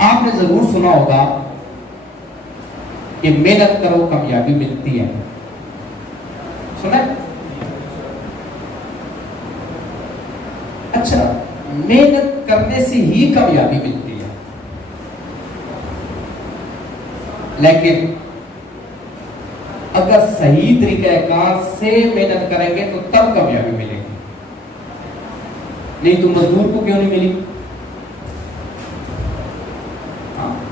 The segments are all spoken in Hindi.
आपने जरूर सुना होगा कि मेहनत करो कामयाबी मिलती है। सुना है? अच्छा, मेहनत करने से ही कामयाबी मिलती है, लेकिन अगर सही तरीक़ेकार से मेहनत करेंगे तो तब कामयाबी मिलेगी, नहीं तो मजदूर को क्यों नहीं मिली?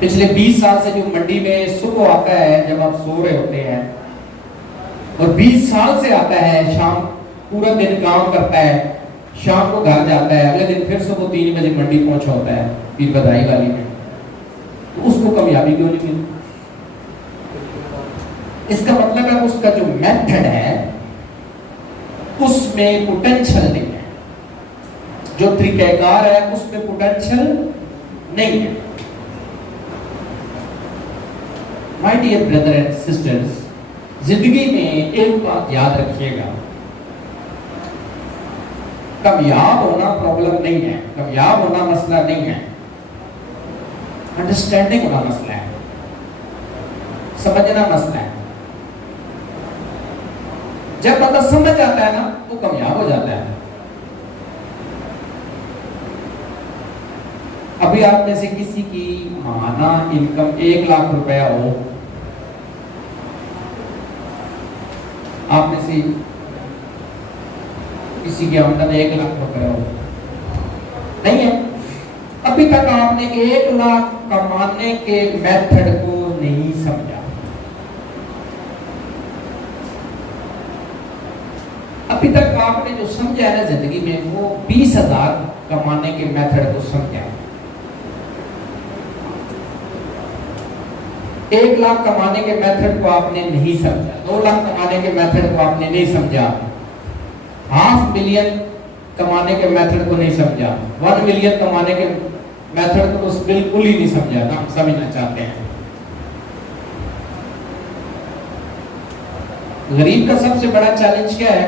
पिछले 20 साल से जो मंडी में सुबह आता है जब आप सो रहे होते हैं, और 20 साल से आता है, शाम पूरा दिन काम करता है, शाम को घर जाता है, अगले दिन फिर सुबह 3 बजे मंडी पहुंचा होता है पीर बधाई वाली में, तो उसको कामयाबी क्यों नहीं मिली? इसका मतलब है उसका जो मेथड है उसमें पोटेंशियल नहीं है, जो तरीक़ेकार है उसमें पोटेंशियल नहीं है। My dear brother and sisters, जिंदगी में एक बात याद रखिएगा, कामयाब होना प्रॉब्लम नहीं है, कामयाब होना मसला नहीं है, अंडरस्टैंडिंग होना मसला है, समझना मसला है। जब बंदा समझ जाता है ना वो कामयाब हो जाता है। अभी आप में से किसी की माहाना इनकम 1 लाख रुपया हो, आप में से किसी की आमदन 1 लाख रुपया हो, नहीं है, अभी तक आपने 1 लाख कमाने के मेथड को नहीं समझा। अभी तक आपने जो समझा है ना जिंदगी में, वो 20,000 कमाने के मेथड को समझा। 1 लाख कमाने के मेथड को आपने नहीं समझा, 2 लाख कमाने के मेथड को आपने नहीं समझा, 500,000 कमाने के मेथड को नहीं समझा, 1 मिलियन कमाने के मेथड को तो बिल्कुल ही नहीं समझा ना, हम समझना चाहते हैं। गरीब का सबसे बड़ा चैलेंज क्या है?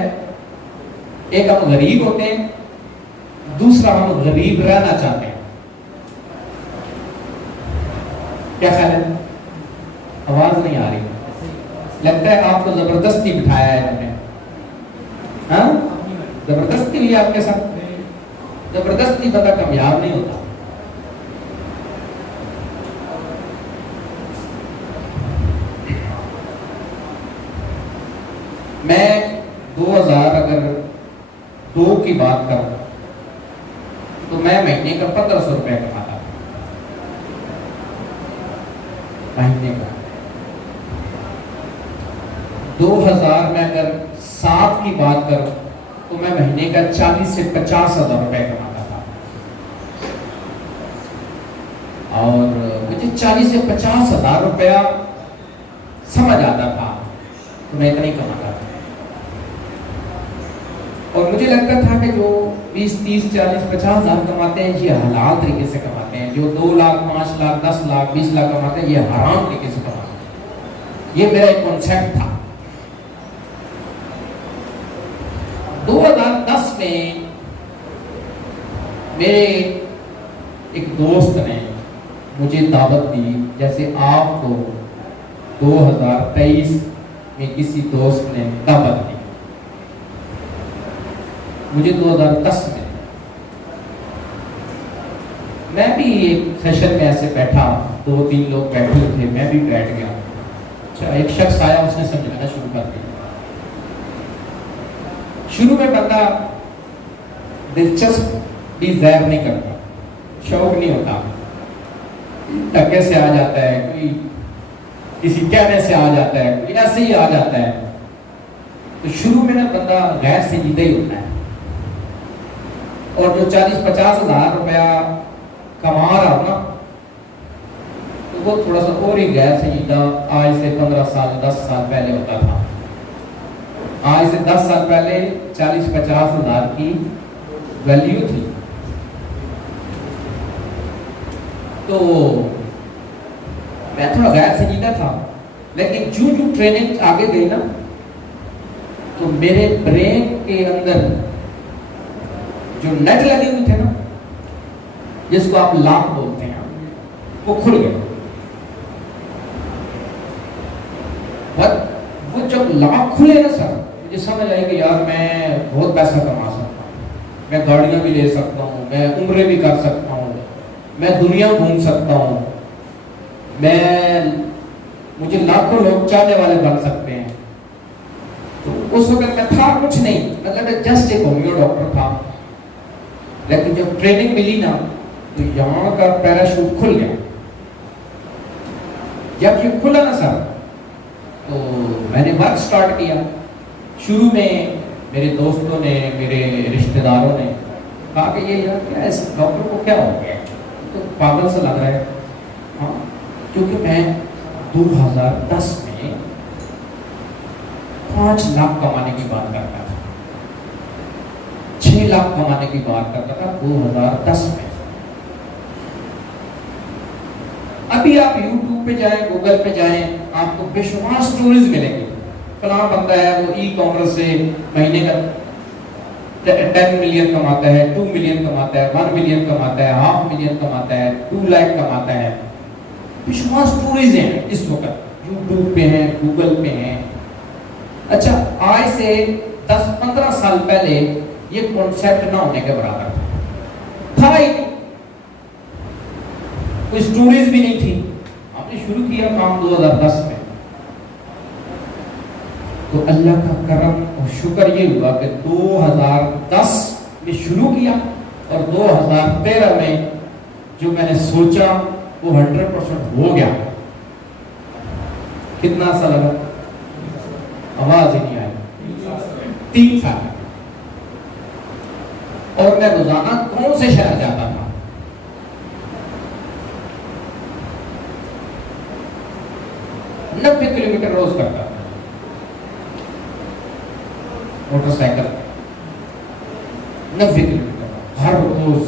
एक हम गरीब होते हैं, दूसरा हम गरीब रहना चाहते हैं। क्या ख्याल है? आवाज नहीं आ रही, लगता है आपको जबरदस्ती बिठाया है इन्होंने। हाँ, जबरदस्ती हुई आपके साथ? जबरदस्ती बंदा कामयाब नहीं होता। मैं 2000 अगर 2 की बात करूं तो मैं महीने का 1500 रुपया कमाता महीने का। 2000 में अगर 7 की बात करूं तो मैं महीने का 40 से 50 हजार रुपए कमाता था, और मुझे 40 से 50 हजार रुपया समझ आता था तो मैं इतना ही कमाता था। और मुझे लगता था कि जो 20, 30, 40, 50 हजार कमाते हैं ये हलाल तरीके से कमाते हैं, जो 2 लाख, 5 लाख, 10 लाख, 20 लाख कमाते हैं ये हराम तरीके से कमाते हैं। ये मेरा एक कॉन्सेप्ट था। 2010 में मेरे एक दोस्त ने मुझे दावत दी, जैसे आपको 2023 में किसी दोस्त ने दावत दी, मुझे 2010 में। मैं भी एक सेशन में ऐसे बैठा, 2-3 लोग बैठे थे, मैं भी बैठ गया। अच्छा, एक शख्स आया, उसने समझाना शुरू कर दिया। शुरू में बंदा दिलचस्पी जाहिर नहीं करता, शौक नहीं होता, टक्के से आ जाता है, कोई किसी कहने से आ जाता है, कोई ऐसे ही आ जाता है। तो शुरू में ना बंदा गैर संजीदा ही होता है, और जो 40-50 हजार रुपया कमा रहा हो ना, तो वो थोड़ा सा और ही गैर संजीदा आज से 15 साल 10 साल पहले होता था। आज से 10 साल पहले 40-50 हजार की वैल्यू थी। तो मैं थोड़ा गैर संजीदा था, लेकिन जो ट्रेनिंग आगे गई ना, तो मेरे ब्रेन के अंदर जो नेट लगे हुए थे ना, जिसको आप लाभ बोलते हैं, वो खुल गया। वो जब लाभ खुले ना सर, मुझे समझ आई कि यार मैं बहुत पैसा कमा सकता हूँ, मैं गाड़ियां भी ले सकता हूँ, मैं उम्रे भी कर सकता हूँ, मैं दुनिया घूम सकता हूँ, मुझे लाखों लोग चाहने वाले बन सकते हैं। तो उस वक्त मैं था कुछ नहीं, मतलब जस्ट एक होमियो डॉक्टर था। लेकिन जब ट्रेनिंग मिली ना, तो यहाँ का पैराशूट खुल गया। जब ये खुला ना सर, तो मैंने वर्क स्टार्ट किया। शुरू में मेरे दोस्तों ने, मेरे रिश्तेदारों ने कहा कि ये यार क्या है, इस डॉक्टर को क्या हो गया, तो पागल सा लग रहा है। हाँ, क्योंकि मैं 2010 में 5 लाख कमाने की बात करता था, 6 लाख कमाने की बात करता था 2010 में। अभी आप YouTube पे जाएं, गूगल पे जाएं, आपको बेशुमार स्टोरीज मिलेंगी। फलाना बंदा है, वो ई कॉमर्स से महीने का 10 मिलियन कमाता है, 2 मिलियन कमाता है, 1 मिलियन कमाता है, ½ मिलियन कमाता है, 2 लाख कमाता है। बेशुमार स्टोरीज हैं इस वक्त, YouTube पे हैं, गूगल पे हैं। अच्छा, आज से 10-15 साल पहले ये कॉन्सेप्ट ना होने के बराबर था ही, कोई स्टोरीज भी नहीं थी। आपने शुरू किया काम 2010 में, तो अल्लाह का करम और शुक्र ये हुआ कि 2010 में शुरू किया और 2013 में जो मैंने सोचा वो 100% हो गया। कितना सा लगा? आवाज ही नहीं आई। 3 साल। और मैं रोजाना कौन से शहर जाता था? नब्बे किलोमीटर रोज करता था मोटरसाइकिल, 90 किलोमीटर हर रोज।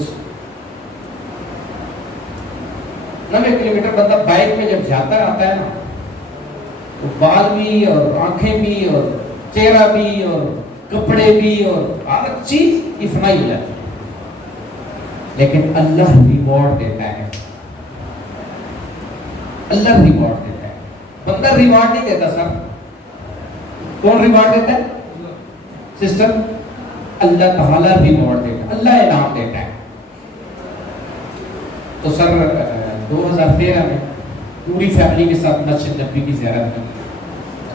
90 किलोमीटर बंदा बाइक में जब जाता आता है ना, तो बाल भी और आंखें भी और चेहरा भी और कपड़े भी और हर चीज इफनाई हो जाती है। लेकिन अल्लाह रिवॉर्ड देता है, अल्लाह रिवॉर्ड देता है, बंदा रिवॉर्ड नहीं देता सर। कौन रिवॉर्ड देता है सिस्टर? अल्लाह ताला रिवॉर्ड देता है, अल्लाह इनाम देता है। तो सर 2013 में पूरी फैमिली के साथ मस्जिद नबी की ज़ियारत की।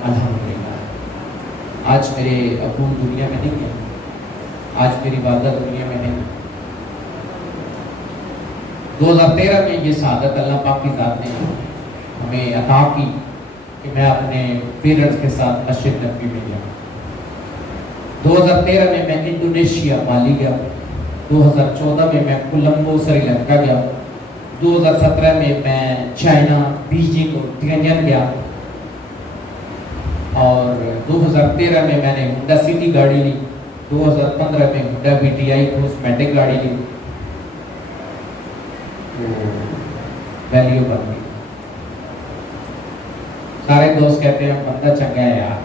अल्हम्दुलिल्लाह आज मेरे अबू दुनिया में नहीं है, आज मेरी वालिदा दुनिया में नहीं। 2013 में ये सआदत अल्लाह पाक की ज़ात ने हमें अता की कि मैं अपने पेरेंट्स के साथ मस्जिद नबी में गया। 2013 में मैं इंडोनेशिया बाली गया। 2014 में मैं कोलंबो श्रीलंका गया। 2017 में मैं चाइना बीजिंग और तियानजिन गया। और 2013 में मैंने हुंडा सिटी गाड़ी ली। 2015 में हुंडा VTI कॉस्मेटिक गाड़ी ली। वैल्यू बन गई। सारे दोस्त कहते हैं बंदा चंगा है यार,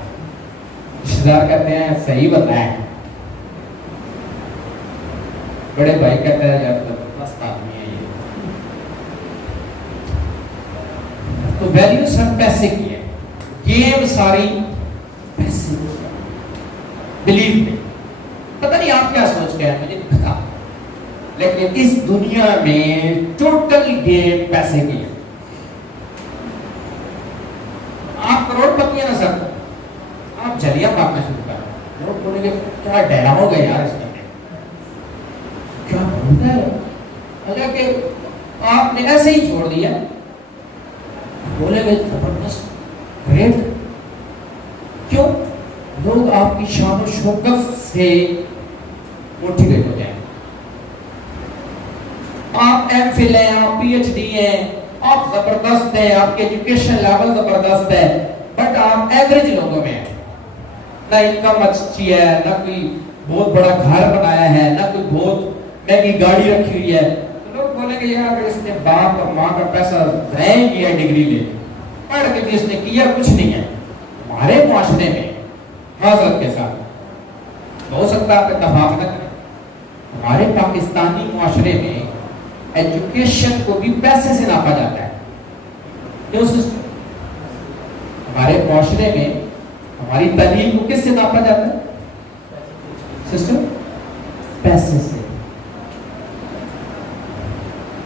रिश्तेदार कहते हैं सही बताया, बड़े भाई कहते हैं यार जबरदस्त आदमी है ये। तो वैल्यू सब पैसे की है, गेम सारी पैसे की है। बिलीव में पता नहीं आप क्या सोच के हैं, मुझे नहीं पता, लेकिन इस दुनिया में टोटल गेम पैसे की है। आप करोड़पति है ना सर, आप जलिया भागना शुरू कर, लोग बोलेंगे क्या डरा हो गया यार इसमें, क्या बोलता है। अगर कि आपने ऐसे ही छोड़ दिया, बोलेंगे जबरदस्त ग्रेट। क्यों? लोग आपकी शान और शौकत से मोटिवेट हो जाए। आप MPhil हैं, आप PhD हैं, आप जबरदस्त है, आपके एजुकेशन लेवल जबरदस्त है, बट आप एवरेज लोगों में हैं। ना इनकम अच्छी है, ना कोई बहुत बड़ा घर बनाया है, ना कोई बहुत महंगी गाड़ी रखी हुई है। तो लोग बोलेंगे यार इसने बाप और माँ का पैसा ज़ाया किया, डिग्री ले पढ़ के भी इसने किया कुछ नहीं है। हमारे मुआशरे में हज़रत के साथ हो सकता है आप इत्तेफाक न करें, हमारे पाकिस्तानी मुआशरे में एजुकेशन को भी पैसे से नापा जाता है। क्यों सिस्टर? हमारे मुआशरे में हमारी तालीम को किससे नापा जाता है सिस्टर? पैसे से।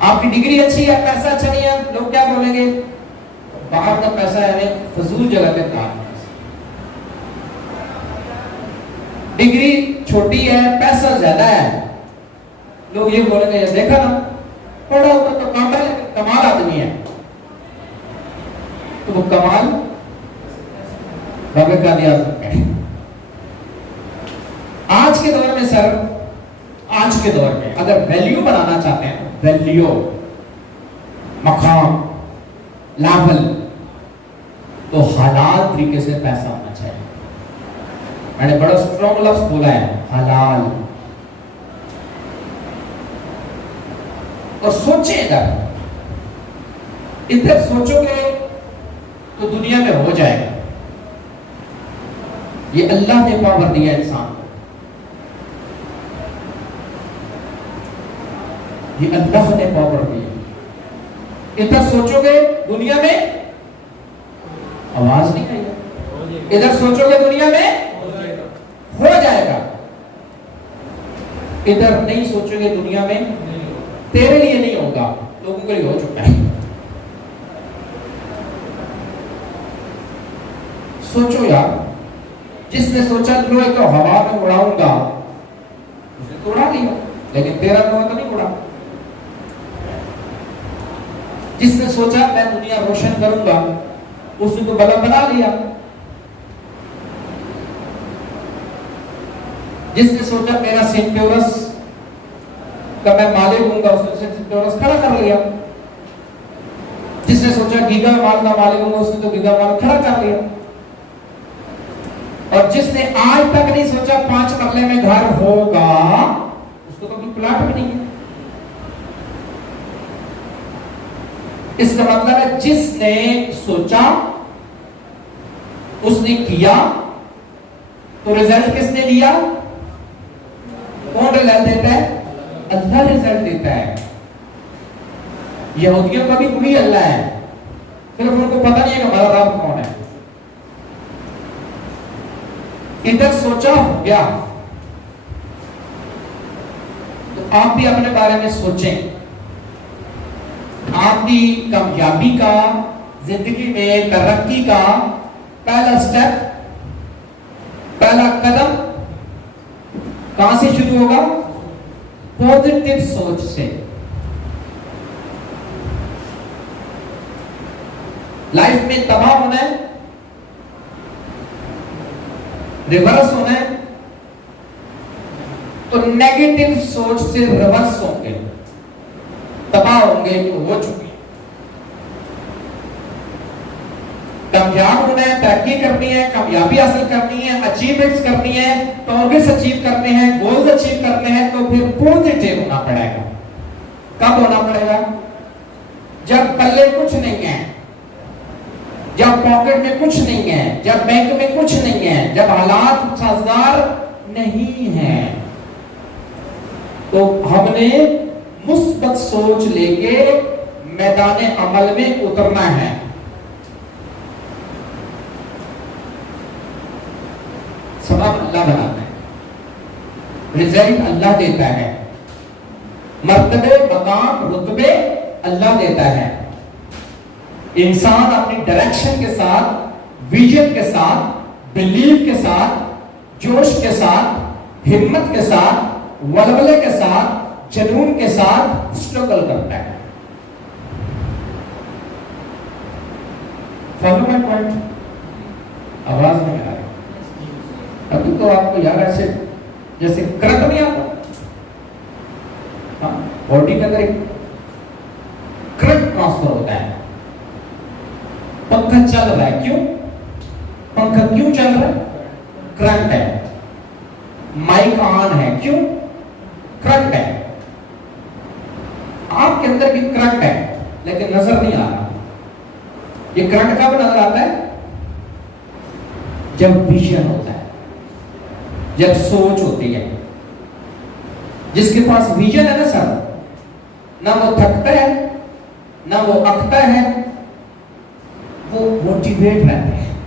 आपकी डिग्री अच्छी है, पैसा अच्छा नहीं है, लोग क्या बोलेंगे? बाहर का पैसा है, फजूल जगह पे काम। डिग्री छोटी है, पैसा ज्यादा है, लोग ये बोलेंगे, ये देखा ना, पढ़ा होता तो काम है लेकिन कमाल आदमी है। तो वो कमाल भगत का दिया सकते हैं। आज के दौर में सर, आज के दौर में अगर वैल्यू बनाना चाहते हैं, वैल्यू, मकाम, लेवल, तो हलाल तरीके से पैसा होना चाहिए। मैंने बड़ा स्ट्रॉन्ग लफ्ज बोला है, हलाल। और सोचेगा, इधर सोचोगे तो दुनिया में हो जाएगा। ये अल्लाह ने पावर दिया इंसान को, ये अल्लाह ने पावर दी। इधर सोचोगे दुनिया में आवाज नहीं आएगी, इधर सोचोगे दुनिया में हो जाएगा, इधर नहीं सोचोगे दुनिया में तेरे लिए नहीं होगा, लोगों के लिए हो चुका है। सोचो यार, जिसने सोचा लोहे को हवा में उड़ाऊंगा उसने तो उड़ा लिया, लेकिन तेरा लोहा तो नहीं उड़ा। जिसने सोचा मैं दुनिया रोशन करूंगा उसने तो बल्ब बना लिया। जिसने सोचा मेरा सेंटोरस का मैं मालिक हूंगा उसने सेंटोरस खड़ा कर लिया। जिसने सोचा गीगा माल का मालिक हूंगा उसने तो गीगा माल खड़ा कर लिया। और जिसने आज तक नहीं सोचा 5 मरले में घर होगा उसको तो कोई प्लाट भी नहीं है। इसका मतलब है जिसने सोचा उसने किया, तो रिजल्ट किसने दिया? कौन रिजल्ट देता है? अल्लाह रिजल्ट देता है। यहूदियों का भी कोई अल्लाह है, सिर्फ उनको पता नहीं है कि हमारा रब कौन है। इधर सोचा हो गया, तो आप भी अपने बारे में सोचें। आपकी कामयाबी का, जिंदगी में तरक्की का पहला स्टेप, पहला कदम कहां से शुरू होगा? पॉजिटिव सोच से। लाइफ में तबाह होना है, रिवर्स होना है, तो नेगेटिव सोच से रिवर्स होंगे, तबाह होंगे तो हो चुके। कामयाब होना है, तरक्की करनी है, कामयाबी हासिल करनी है, अचीवमेंट्स करनी है, टारगेट्स अचीव करने हैं, गोल्स अचीव करने हैं, तो फिर पॉजिटिव होना पड़ेगा। कब होना पड़ेगा? जब पल्ले कुछ नहीं है, जब पॉकेट में कुछ नहीं है, जब बैंक में कुछ नहीं है, जब हालात साजगार नहीं है, तो हमने मुस्बत सोच लेके मैदान अमल में उतरना है। सबब अल्लाह बनाता है, रिजल्ट अल्लाह देता है, मर्तबे, मकाम, रुतबे अल्लाह देता है। इंसान अपनी डायरेक्शन के साथ, विजन के साथ, बिलीव के साथ, जोश के साथ, हिम्मत के साथ, वलवले के साथ, जुनून के साथ स्ट्रगल करता है। Follow my point? आवाज नहीं आ रही अभी तो आपको यार, ऐसे जैसे करंट नहीं आता, हाँ, बॉडी के अंदर एक करंट ट्रांसफर होता है। पंखा चल रहा है, क्यों? पंखा क्यों चल रहा है? करंट है। माइक ऑन है, क्यों? करंट है। आपके अंदर भी करंट है, लेकिन नजर नहीं आ रहा। ये करंट कब नजर आता है? जब विजन होता है, जब सोच होती है। जिसके पास विजन है ना सर, ना वो थकता है, ना वो अकता है, वो मोटिवेट रहते हैं।